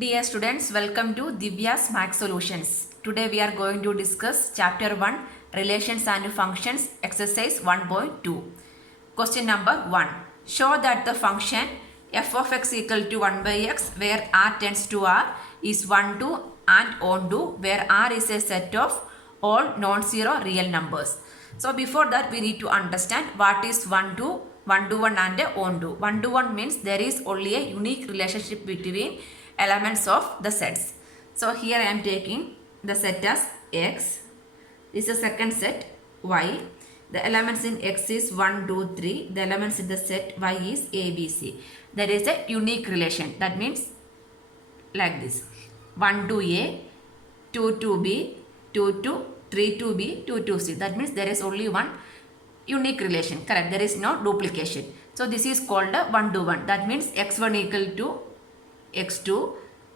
Dear students, welcome to Divya's Math Solutions. Today we are going to discuss Chapter 1 Relations and Functions Exercise 1.2. Question number 1. Show that the function f of x equal to 1 by x where r tends to r is 1, 2 and on 2 where r is a set of all non-zero real numbers. So before that we need to understand what is 1 to 1 to 1 and on to. 1 to 1 means there is only a unique relationship between elements of the sets. So here I am taking the set as x. This is the second set y. The elements in x is 1, 2, 3. The elements in the set y is a, b, c. There is a unique relation. That means like this. 1 to a, 2 to b, 2 to 3 to b, 2 to c. That means there is only one unique relation. Correct. There is no duplication. So this is called a 1 to 1. That means x1 equal to x2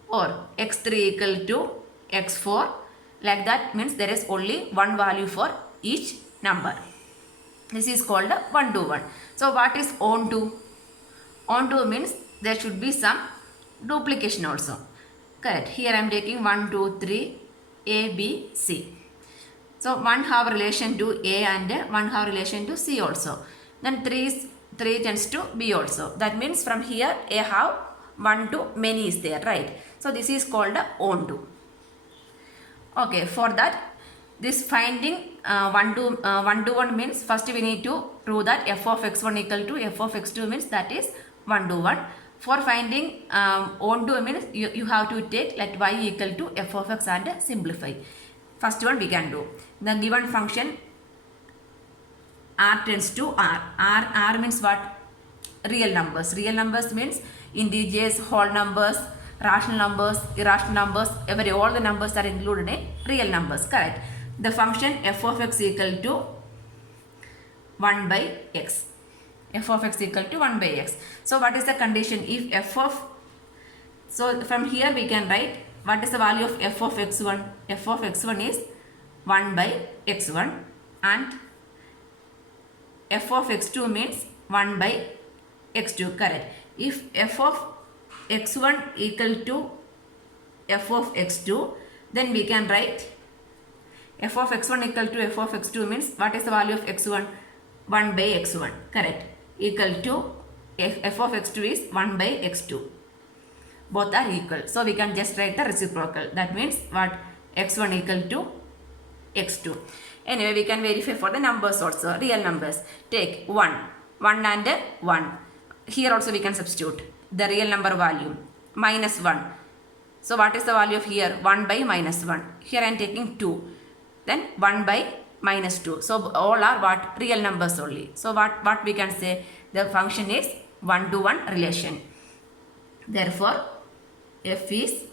or x3 equal to x4. Like that means there is only one value for each number. This is called a 1 to 1. So what is on to? On to means there should be some duplication also. Correct. Here I am taking 1, 2, 3, a, b, c. So 1 have relation to a and 1 have relation to c also. Then 3 tends to b also. That means from here a have 1 to many is there, right? So this is called a on to. Okay, for that this finding 1 to 1 means first we need to prove that f of x1 equal to f of x2 means that is 1 to 1. For finding on to means you have to take let y equal to f of x and simplify. First one we can do. The given function r tends to r. R means what? Real numbers. Real numbers means integers, whole numbers, rational numbers, irrational numbers, all the numbers are included in real numbers. Correct. The function f of x equal to 1 by x. F of x equal to 1 by x. So what is the condition? If f of, so from here we can write what is the value of f of x1? F of x1 is 1 by x1 and f of x2 means 1 by x2. Correct. If f of x1 equal to f of x2, then we can write f of x1 equal to f of x2 means what is the value of x1? 1 by x1. Correct. Equal to f of x2 is 1 by x2. Both are equal. So we can just write the reciprocal. That means what? x1 equal to x2. Anyway, we can verify for the numbers also. Real numbers. Take 1 and 1. Here also we can substitute the real number value. Minus 1. So what is the value of here? 1 by minus 1. Here I am taking 2. Then 1 by minus 2. So all are what? Real numbers only. So what we can say? The function is 1 to 1 relation. Therefore, f is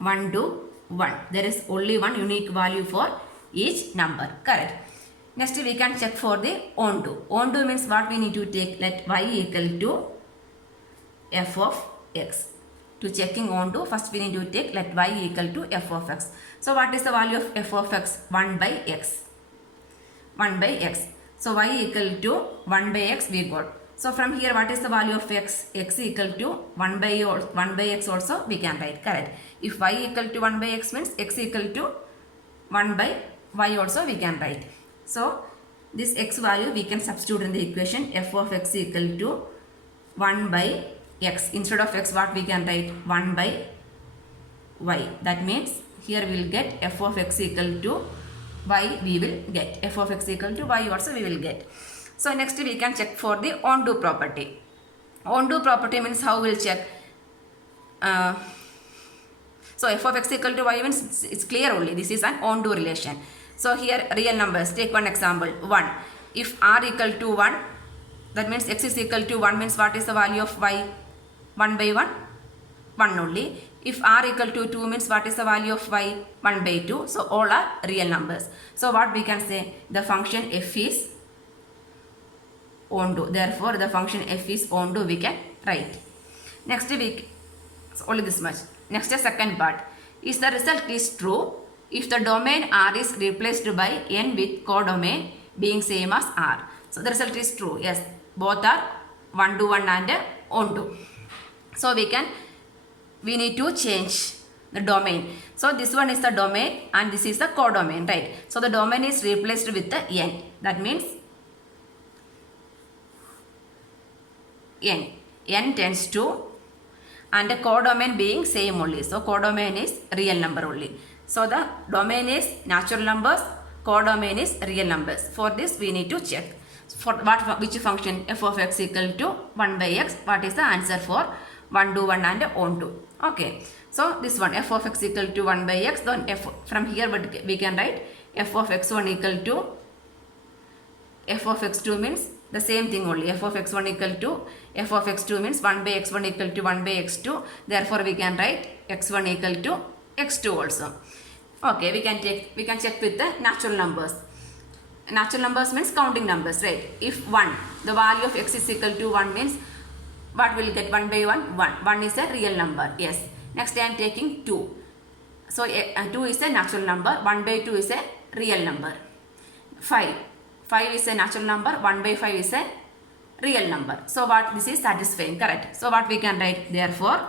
1 to 1. There is only one unique value for each number. Correct. Next we can check for the on to. On to means what we need to take? Let y equal to f of x. To checking on to, first we need to take let y equal to f of x. So what is the value of f of x? 1 by x. 1 by x. So y equal to 1 by x we got. So from here what is the value of x? X equal to 1 by x also we can write. Correct. If y equal to 1 by x means x equal to 1 by y also we can write. So this x value we can substitute in the equation f of x equal to 1 by x. Instead of x what we can write? 1 by y. That means here we will get f of x equal to y we will get. F of x equal to y also we will get. So next we can check for the on-to property. On-to property means how we will check? So f of x equal to y means it's clear only. This is an on-to relation. So here real numbers. Take one example. 1. If r equal to 1, that means x is equal to 1 means what is the value of y? 1 by 1? 1 only. If r equal to 2 means what is the value of y? 1 by 2. So all are real numbers. So what we can say? The function f is on to. Therefore the function f is on to we can write. Next week, so only this much. Next second part. Is the result is true if the domain R is replaced by n with codomain being same as R. So the result is true. Yes, both are 1 to 1 and on to. So we can we need to change the domain. So this one is the domain and this is the codomain, right? So the domain is replaced with the n. That means n tends to, and the codomain being same only. So codomain is real number only. So the domain is natural numbers, codomain is real numbers. For this we need to check for which function f of x equal to 1 by x. What is the answer for 1 to 1 and on to? Okay. So this one f of x equal to 1 by x. Then f from here we can write f of x1 equal to f of x2 means the same thing only. F of x1 equal to f of x2 means 1 by x1 equal to 1 by x2. Therefore we can write x1 equal to x2 also. Okay, we can check with the natural numbers. Natural numbers means counting numbers, right? If 1, the value of x is equal to 1 means what will get 1 by 1? 1. 1 is a real number. Yes. Next I am taking 2. So 2 is a natural number. 1 by 2 is a real number. 5. 5 is a natural number. 1 by 5 is a real number. So what this is satisfying, correct? So what we can write? Therefore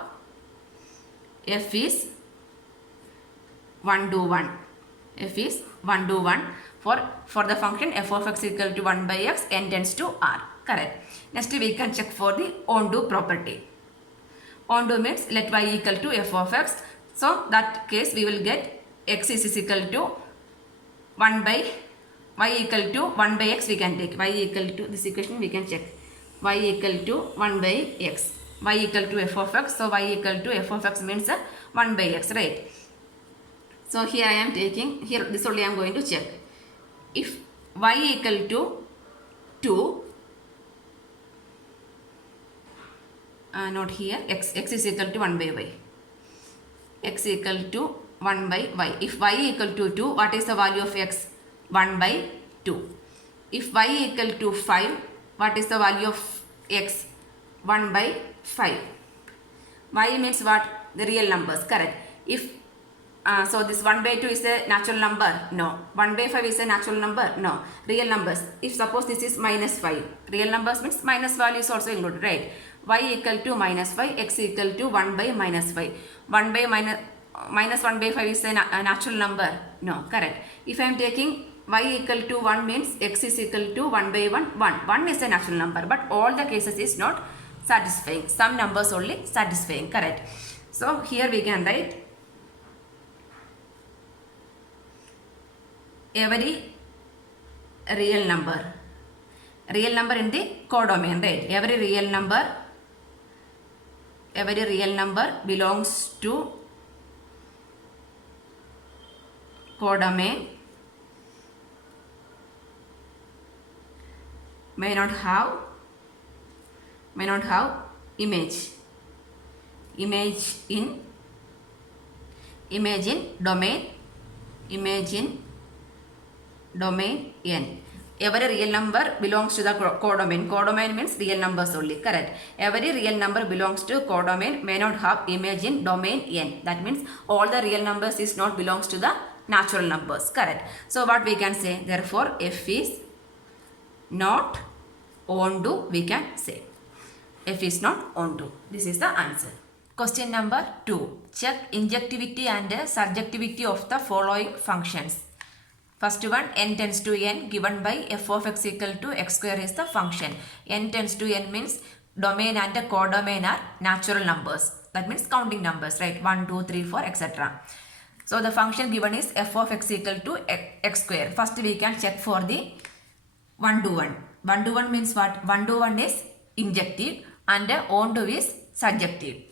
f is 1 to 1. F is 1 to 1 for the function f of x equal to 1 by x, n tends to r, correct? Next we can check for the onto property. Onto means let y equal to f of x. So that case we will get x is equal to 1 by y equal to 1 by x we can take. Y equal to this equation we can check. Y equal to 1 by x. Y equal to f of x. So y equal to f of x means 1 by x, right? So here I am taking, here this only I am going to check. If y equal to 2, not here, x is equal to 1 by y. X equal to 1 by y. If y equal to 2, what is the value of x? 1 by 2. If y equal to 5, what is the value of x? 1 by 5. Y means what? The real numbers, correct? If so this 1 by 2 is a natural number? No. 1 by 5 is a natural number? No. Real numbers. If suppose this is minus 5. Real numbers means minus value is also included, right? Y equal to minus 5, x equal to 1 by minus 5. 1 by minus 1 by 5 is a natural number? No, correct. If I am taking y equal to 1 means x is equal to 1 by 1, 1. 1 is a natural number, but all the cases is not satisfying. Some numbers only satisfying, correct? So here we can write every real number in the codomain, right? Every real number belongs to codomain may not have image in domain n. Every real number belongs to the codomain. Codomain means real numbers only, correct? Every real number belongs to codomain may not have image in domain n. That means all the real numbers is not belongs to the natural numbers, correct? So what we can say? Therefore f is not onto, we can say. F is not onto. This is the answer. Question number 2. Check injectivity and surjectivity of the following functions. First one, n tends to n given by f of x equal to x square is the function. N tends to n means domain and codomain are natural numbers. That means counting numbers, right? 1, 2, 3, 4, etc. So the function given is f of x equal to x square. First we can check for the 1 to 1. 1 to 1 means what? 1 to 1 is injective and on to is surjective.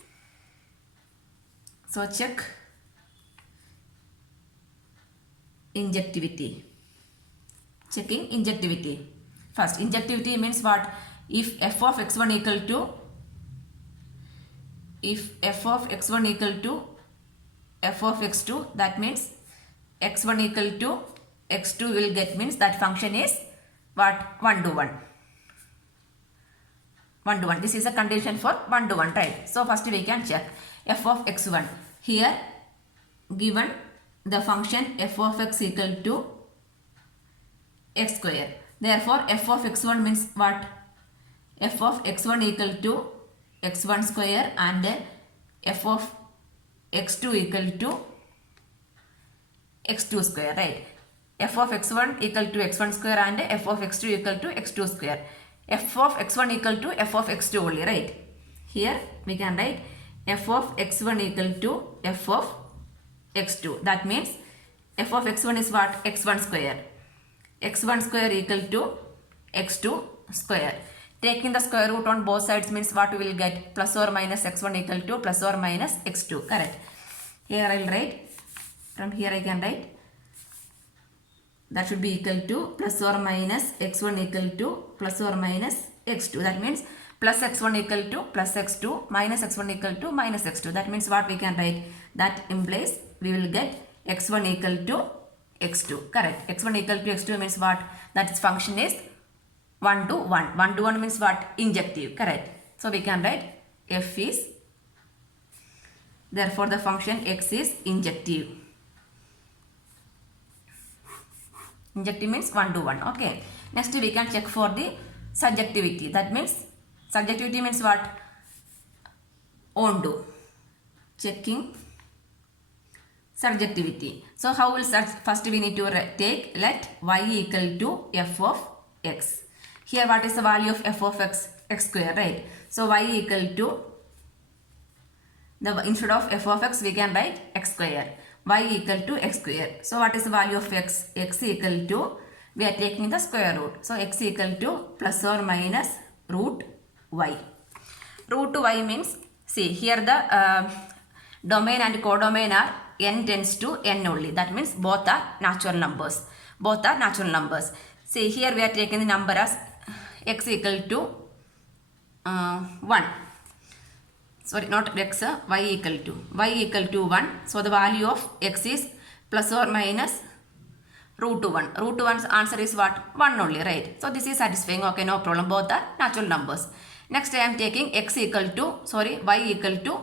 So check injectivity. Checking injectivity. First, injectivity means what? If f of x1 equal to f of x2, that means x1 equal to x2 will get, means that function is what? 1 to 1. 1 to 1. This is a condition for 1 to 1, right? So first we can check f of x1. Here given the function f of x equal to x square. Therefore f of x1 means what? F of x1 equal to x1 square and f of x2 equal to x2 square, right? F of x1 equal to x1 square and f of x2 equal to x2 square. F of x1 equal to f of x2 only, right? Here we can write f of x1 equal to f of x2. That means f of x1 is what? x1 square. x1 square equal to x2 square. Taking the square root on both sides means what we will get? Plus or minus x1 equal to plus or minus x2. Correct. Here I will write. From here I can write. That should be equal to plus or minus x1 equal to plus or minus x2. That means plus x1 equal to plus x2 minus x1 equal to minus x2. That means what we can write? That implies we will get x1 equal to x2. Correct. x1 equal to x2 means what? That its function is 1 to 1. 1 to 1 means what? Injective. Correct. So we can write f is, therefore the function x is injective. Injective means 1 to 1. Okay. Next we can check for the subjectivity. That means subjectivity means what? On to. Checking subjectivity. So how will first we need to take let y equal to f of x. Here what is the value of f of x? X square, right? So y equal to instead of f of x we can write x square. Y equal to x square. So what is the value of x? X equal to, we are taking the square root. So x equal to plus or minus root y. Root y means, see here the domain and codomain are n tends to n only. That means both are natural numbers. Both are natural numbers. See here we are taking the number as x equal to 1. Sorry, not x, y equal to 1. So the value of x is plus or minus root 1. Root 1's answer is what? 1 only, right? So this is satisfying. Okay, no problem. Both are natural numbers. Next I am taking y equal to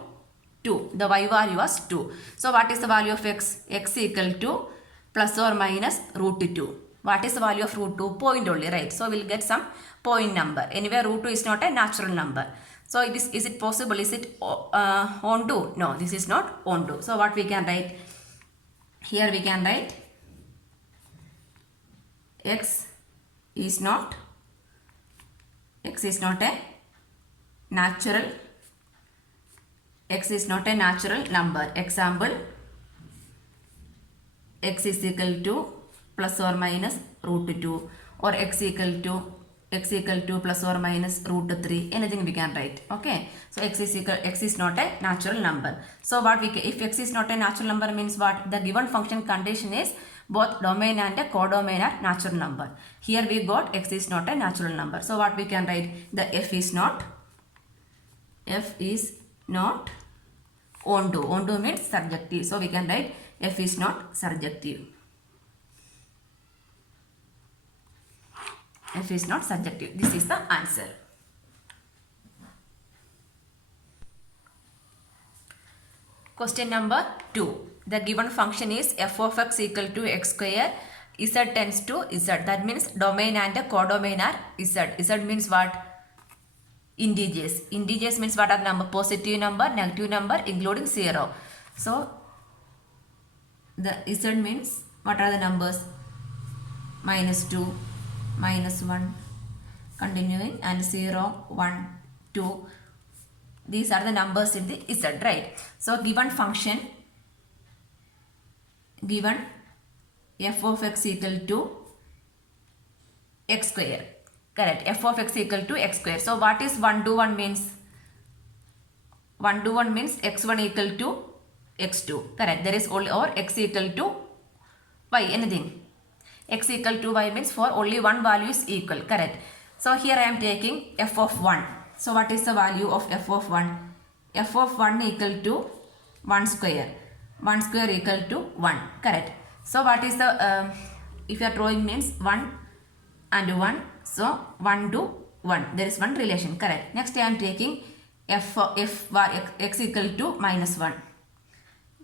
2. The y value was 2. So what is the value of x? X equal to plus or minus root 2. What is the value of root 2? Point only, right? So we'll get some point number. Anyway, root 2 is not a natural number. So is it possible? Is it on to? No, this is not on to. So what we can write? Here we can write x is not a natural number. Example, x is equal to plus or minus root 2 or x equal to plus or minus root 3. Anything we can write. Okay. So x is not a natural number. So what if x is not a natural number means what? The given function condition is both domain and codomain are natural number. Here we got x is not a natural number. So what we can write? The f is not on to. On to means surjective. So we can write f is not surjective. F is not surjective. This is the answer. Question number 2. The given function is f of x equal to x square. Z tends to z. That means domain and codomain are z. Z means what? Integers. Integers means what are number? Positive number, negative number, including 0. So the z means what are the numbers? -2, -1, continuing, and 0, 1, 2. These are the numbers in the z, right? So given function, given f of x equal to x square. Correct. F of x equal to x square. So what is 1 to 1 means? 1 to 1 means x1 equal to x2. Correct. There is only, or x equal to y. Anything. X equal to y means for only one value is equal. Correct. So here I am taking f of 1. So what is the value of f of 1? F of 1 equal to 1 square. 1 square equal to 1. Correct. So what is the, if you are drawing means 1 and 1. So 1 to 1. There is one relation. Correct. Next I am taking x equal to -1.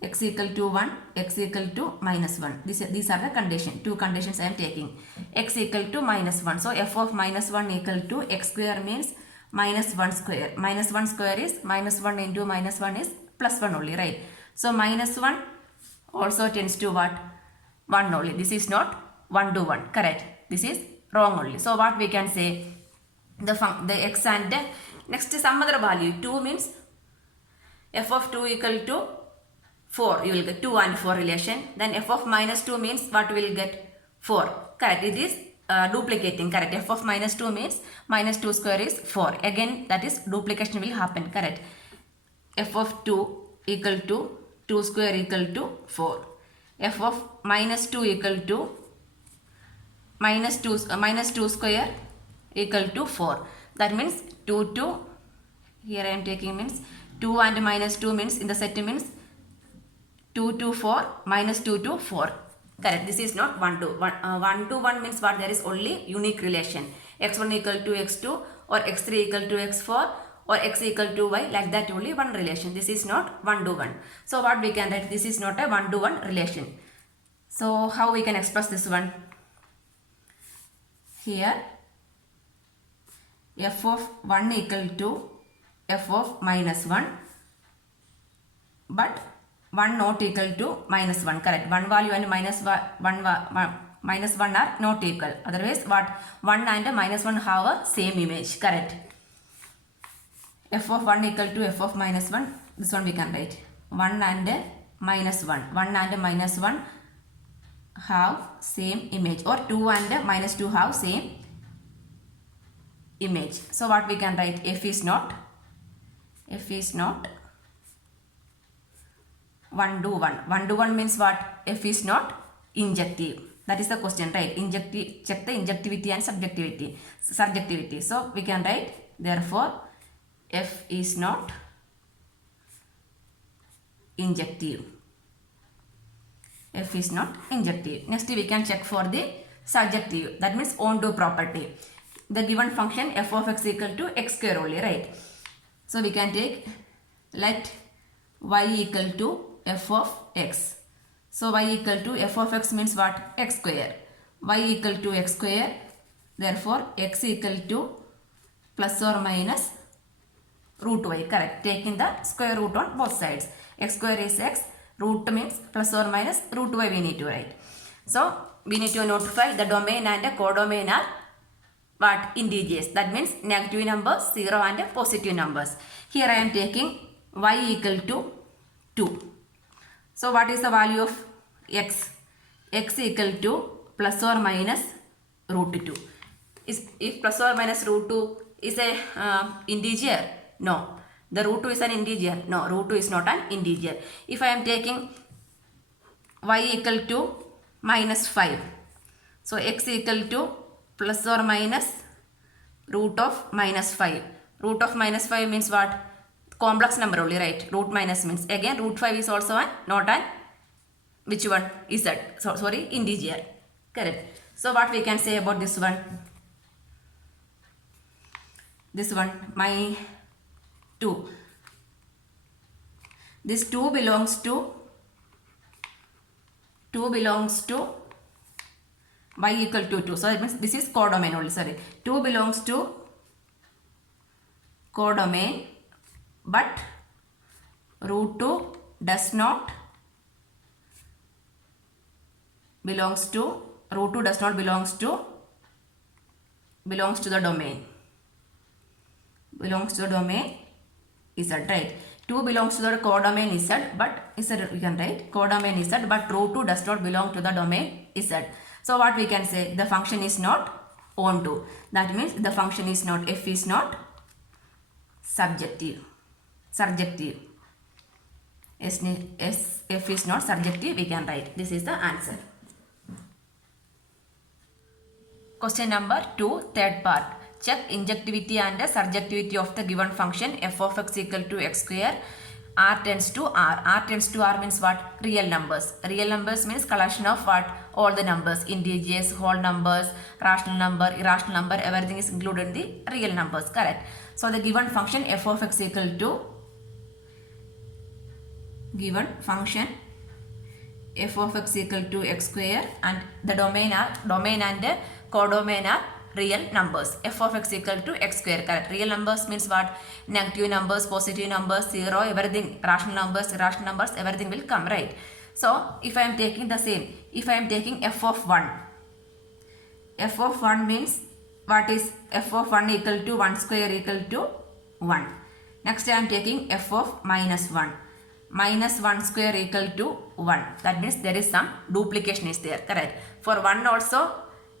X equal to 1, x equal to -1. These are the condition. Two conditions I am taking. X equal to -1. So f of -1 equal to x square means -1 square. -1 square is -1 into -1 is +1 only, right? So minus 1 also tends to what? 1 only. This is not 1 to 1. Correct. This is wrong only. So what we can say? The x and the next some other value. 2 means f of 2 equal to 4. You will get 2 and 4 relation. Then f of minus 2 means what we will get? 4. Correct. It is duplicating. Correct. F of minus 2 means minus 2 square is 4. Again that is duplication will happen. Correct. F of 2 equal to 2 square equal to 4. F of minus 2 equal to minus 2 square equal to 4. That means 2 to, here I am taking means 2 and minus 2 means in the set means 2 to 4 minus 2 to 4. Correct. This is not 1 to 1. 1 to 1 means what? There is only unique relation. x1 equal to x2 or x3 equal to x4 or x equal to y, like that only one relation. This is not 1 to 1. So what we can write? This is not a 1 to 1 relation. So how we can express this one? Here f of 1 equal to f of minus 1, but 1 not equal to minus 1. Correct. 1 value and minus 1 are not equal. Otherwise what? 1 and minus 1 have a same image. Correct. F of 1 equal to f of minus 1. This one we can write. 1 and minus 1. 1 and minus 1 have same image, or 2 and minus 2 have same image. So what we can write? F is not 1 to 1. 1 to 1 means what? F is not injective. That is the question, right? Injective, check the injectivity and subjectivity. So we can write, therefore F is not injective. F is not injective. Next we can check for the surjective. That means onto property. The given function f of x equal to x square only, right? So we can take, let y equal to f of x. So y equal to f of x means what? X square. Y equal to x square. Therefore x equal to plus or minus root y. Correct. Taking the square root on both sides. X square is x. Root means plus or minus root y we need to write. So we need to notify the domain and the codomain are what? Integers. That means negative numbers, 0 and positive numbers. Here I am taking y equal to 2. So what is the value of x? X equal to plus or minus root 2. If plus or minus root 2 is a integer? No. The root 2 is an integer? No, root 2 is not an integer. If I am taking y equal to minus 5. So x equal to plus or minus root of minus 5. Root of minus 5 means what? Complex number only, right? Root minus means, again root 5 is also an, not an, which one? Z. So, sorry, integer. Correct. So what we can say about this one? This one, my 2. This 2 belongs to y equal to 2. So it means this is codomain only. Sorry. 2 belongs to codomain, but root 2 does not belongs to the domain. Belongs to the domain Z, right? 2 belongs to the codomain Z, but Z we can write codomain Z, but root 2 does not belong to the domain Z. So what we can say? The function is not onto. That means the function is not, f is not surjective. F is not surjective, we can write. This is the answer. Question number 2, third part. Check injectivity and surjectivity of the given function f of x equal to x square. R tends to R. R tends to R means what? Real numbers. Real numbers means collection of what? All the numbers. Integers, whole numbers, rational number, irrational number, everything is included in the real numbers. Correct. So the given function f of x equal to x square, and the domain and codomain are real numbers. F of x equal to x square, correct. Real numbers means what? Negative numbers, positive numbers, 0, everything, rational numbers, irrational numbers, everything will come, right? So if I am taking the same, if I am taking f of 1, f of 1 means what is f of 1 equal to 1 square equal to 1. Next I am taking f of minus 1. Minus 1 square equal to 1. That means there is some duplication is there, correct. For 1 also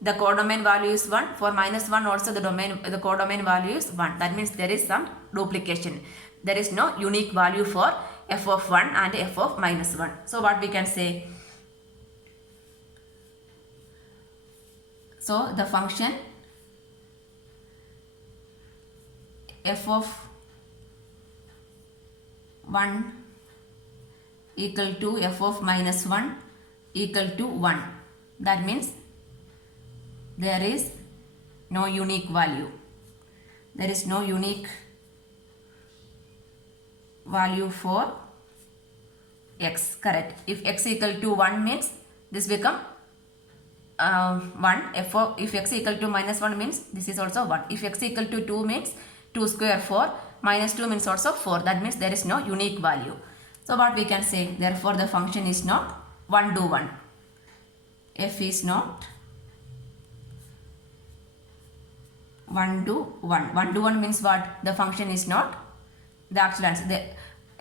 the codomain value is 1. For minus 1 also the codomain value is 1. That means there is some duplication. There is no unique value for f of 1 and f of minus 1. So what we can say? So the function f of 1 equal to f of minus 1 equal to 1. That means there is no unique value. There is no unique value for x, correct. If x equal to 1 means this become 1. If x equal to minus 1 means this is also 1. If x equal to 2 means 2 square 4. Minus 2 means also 4. That means there is no unique value. So what we can say? Therefore the function is not 1 to 1. F is not 1 to 1. 1 to 1 means what? The function is not the actual answer.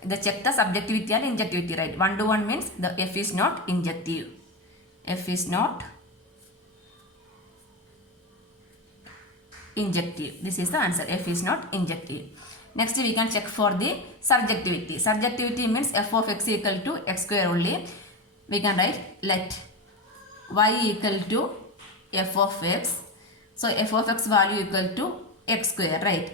The check the subjectivity and injectivity, right? 1 to 1 means the f is not injective. F is not injective. This is the answer. F is not injective. Next we can check for the surjectivity. Surjectivity means f of x equal to x square only. We can write let y equal to f of x. So f of x value equal to x square, right?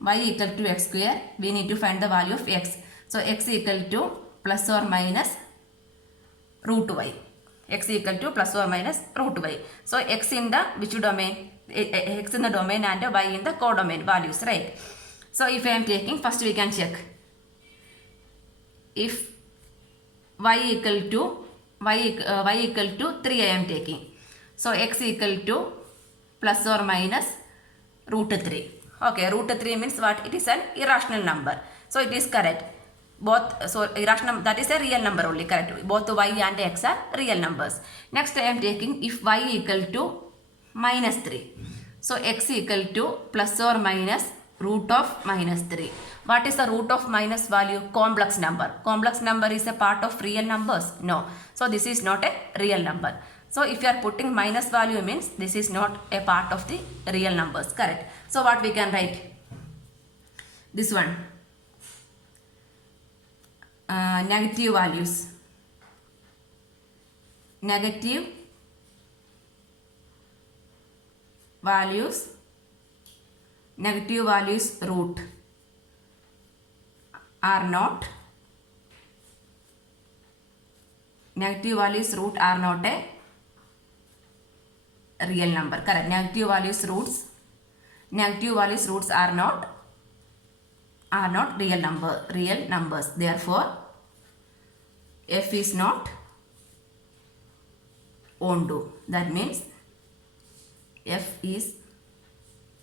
Y equal to x square. We need to find the value of x. So x equal to plus or minus root y. X equal to plus or minus root y. So x in the which domain? X in the domain and y in the codomain values, right? So if I am taking, first we can check. If y equal to 3 I am taking. So x equal to plus or minus root 3. Okay, root 3 means what? It is an irrational number. So it is correct. Both, so irrational, that is a real number only, correct. Both y and x are real numbers. Next I am taking if y equal to minus 3. So x equal to plus or minus root of minus 3. What is the root of minus value? Complex number. Complex number is a part of real numbers? No. So this is not a real number. So if you are putting minus value means this is not a part of the real numbers, correct. So what we can write? This one. Negative values. Negative values root are not a real number, correct. Negative values roots are not real numbers. Therefore f is not onto. That means f is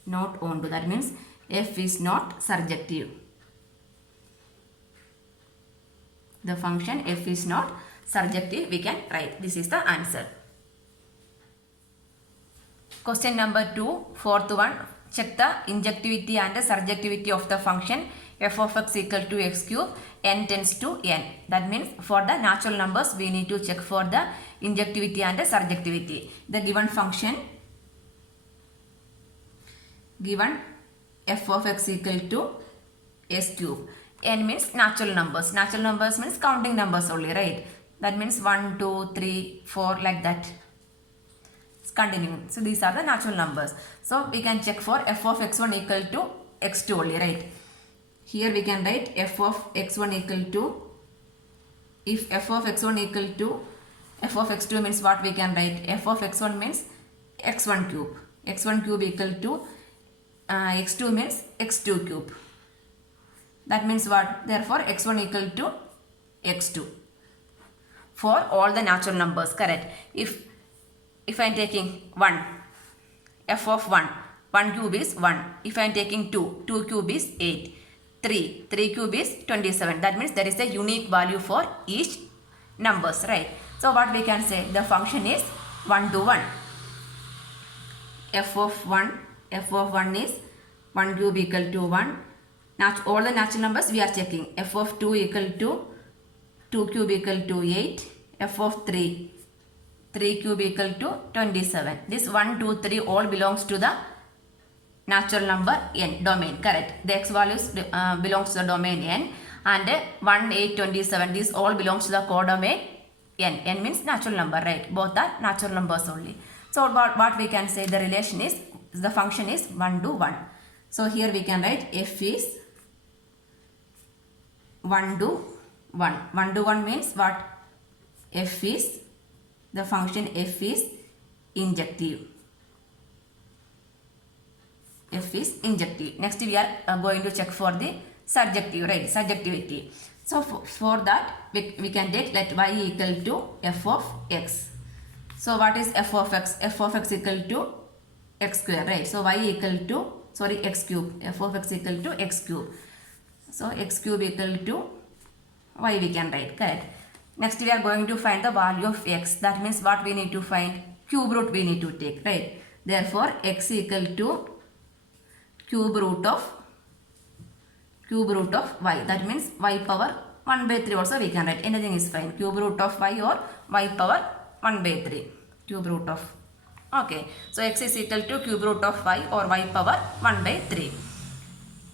not onto. That means f is not surjective. The function f is not surjective. We can write. This is the answer. Question number 2, fourth one. Check the injectivity and the surjectivity of the function f of x equal to x cube n tends to n. That means for the natural numbers we need to check for the injectivity and the surjectivity. The given function, given f of x equal to s cube. N means natural numbers. Natural numbers means counting numbers only, right? That means 1, 2, 3, 4 like that. It's continuing. So these are the natural numbers. So we can check for f of x1 equal to x2 only, right? Here we can write f of x1 equal to, if f of x1 equal to f of x2 means what we can write? F of x1 means x1 cube. x1 cube equal to x2 means x2 cube. That means what? Therefore x1 equal to x2 for all the natural numbers, correct. If I am taking 1, f of 1. 1 cube is 1. If I am taking 2, 2 cube is 8. 3 cube is 27. That means there is a unique value for each numbers, right? So what we can say, the function is 1 to 1. f of 1 is 1 cube equal to 1. All the natural numbers we are checking. f of 2 equal to 2 cube equal to 8. f of 3 cube equal to 27. This 1, 2, 3 all belongs to the natural number n domain, correct? The x values belongs to the domain n, and 1, 8, 27, this all belongs to the codomain n. N means natural number, right? Both are natural numbers only. So what we can say, the relation is, the function is 1 to 1. So here we can write f is 1 to 1. 1 to 1 means what? F is, the function f is injective. F is injective. Next we are going to check for the surjective, right? Surjectivity. So for that we can take let y equal to f of x. So what is f of x? F of x equal to x square, right? So y equal to, sorry, x cube. F of x equal to x cube. So x cube equal to y we can write, correct? Next we are going to find the value of x. That means what we need to find? Cube root we need to take, right? Therefore x equal to cube root of y. That means y power 1 by 3 also we can write. Anything is fine. Cube root of y or y power 1 by 3. Cube root of. Okay. So x is equal to cube root of y or y power 1 by 3.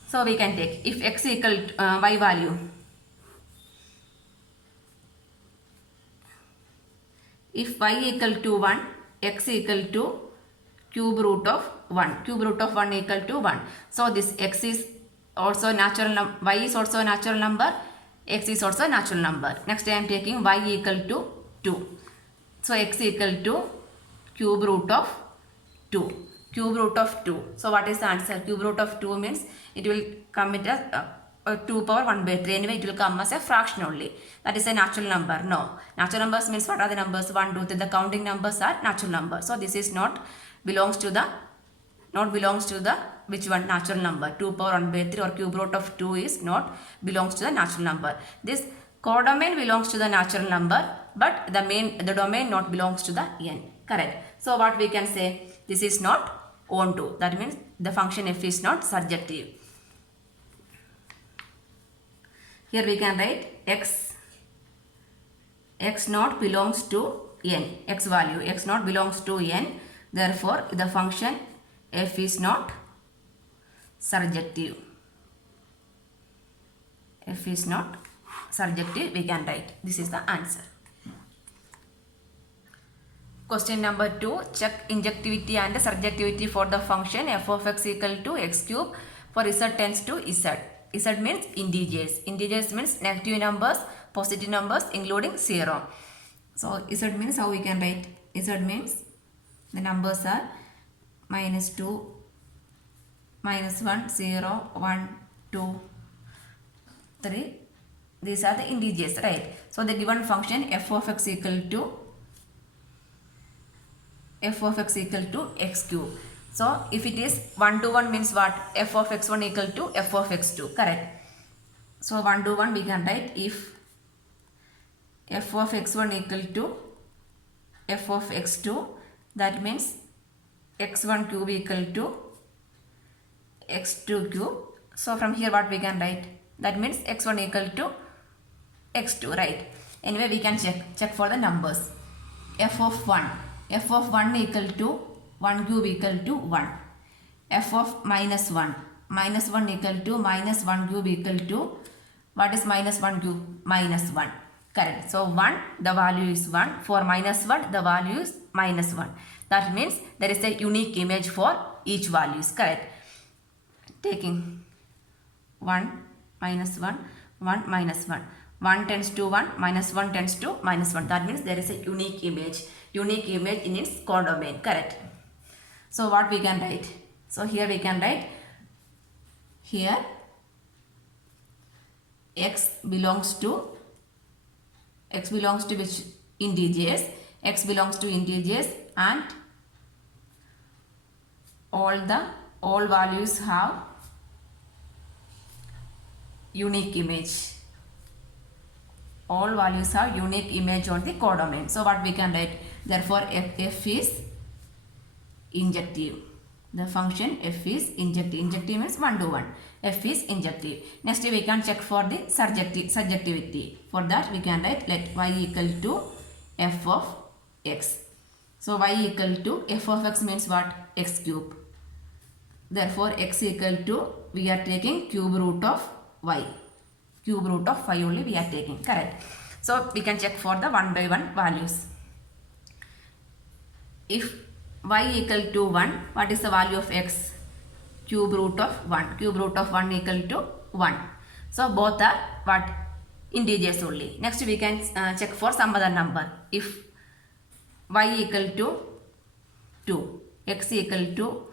So we can take, if x equal to y value, if y equal to 1, x equal to cube root of 1. Cube root of 1 equal to 1. So this x is also natural number, y is also a natural number, x is also a natural number. Next I am taking y equal to 2. So x equal to cube root of 2. Cube root of 2. So what is the answer? Cube root of 2 means it will come as 2 power 1 by 3. Anyway, it will come as a fraction only. That is a natural number. No. Natural numbers means what are the numbers? 1, 2, 3. The counting numbers are natural numbers. So this is not belongs to the which one? Natural number. 2 power 1 by 3 or cube root of 2 is not belongs to the natural number. This codomain belongs to the natural number, but the domain not belongs to the n. Correct. So what we can say? This is not onto. That means the function f is not surjective. Here we can write x naught belongs to n. X value x naught belongs to n. Therefore, the function f is not surjective. F is not surjective, we can write. This is the answer. Question number 2. Check injectivity and surjectivity for the function f of x equal to x cube for z tends to z. Z means integers. Integers means negative numbers, positive numbers including 0. So z means how we can write? Z means the numbers are -2, -1, 0, 1, 2, 3. These are the integers, right? So the given function f of x equal to x cube. So if it is 1 to 1 means what? F of x1 equal to f of x2, correct? So 1 to 1 we can write if f of x1 equal to f of x2, that means x1 cube equal to x2 cube. So from here what we can write? That means x1 equal to x2, right? Anyway, we can check for the numbers. F of 1 equal to 1 cube equal to 1. F of -1 equal to -1 cube equal to, what is -1 cube? -1. Correct. So 1, the value is 1. For -1, the value is -1. That means there is a unique image for each values. Correct. Taking 1, -1, 1, -1. 1 tends to 1, -1 tends to -1. That means there is a unique image. Unique image in its codomain. Correct. So what we can write? So here we can write, here x belongs to which integers? X belongs to integers and all values have unique image. All values have unique image on the codomain. So what we can write? Therefore f is injective. The function f is injective. Injective means 1 to 1. F is injective. Next we can check for the surjectivity. For that we can write let y equal to f of x. So y equal to f of x means what? X cube. Therefore x equal to, we are taking cube root of y. Cube root of y only we are taking. Correct. So we can check for the 1 by 1 values. If y equal to 1, what is the value of x? Cube root of 1. Cube root of 1 equal to 1. So both are what? Integers only. Next we can check for some other number. If y equal to 2, x equal to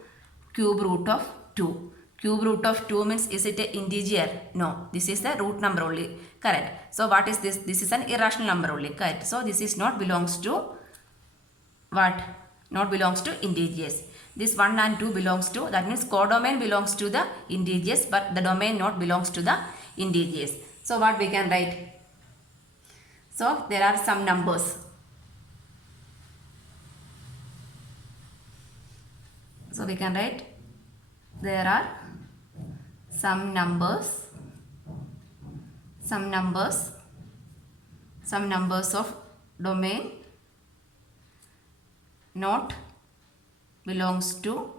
cube root of 2. Cube root of 2 means, is it an integer? No, this is the root number only. Correct. So what is this? This is an irrational number only. Correct. So this is not belongs to what? Not belongs to integers. This 1 and 2 belongs to, that means codomain belongs to the integers, but the domain not belongs to the integers. So what we can write? So there are some numbers. So we can write there are some numbers of domain not belongs to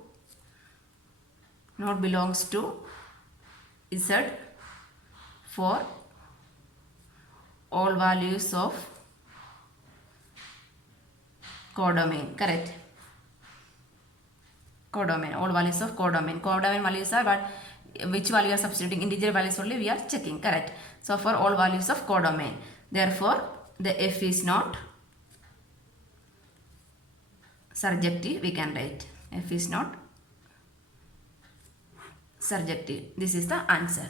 Z for all values of codomain. Correct. Codomain, all values of codomain. Codomain values are what? Which value you are substituting? Integer values only we are checking. Correct. So for all values of codomain, therefore the f is not surjective. We can write f is not surjective. This is the answer.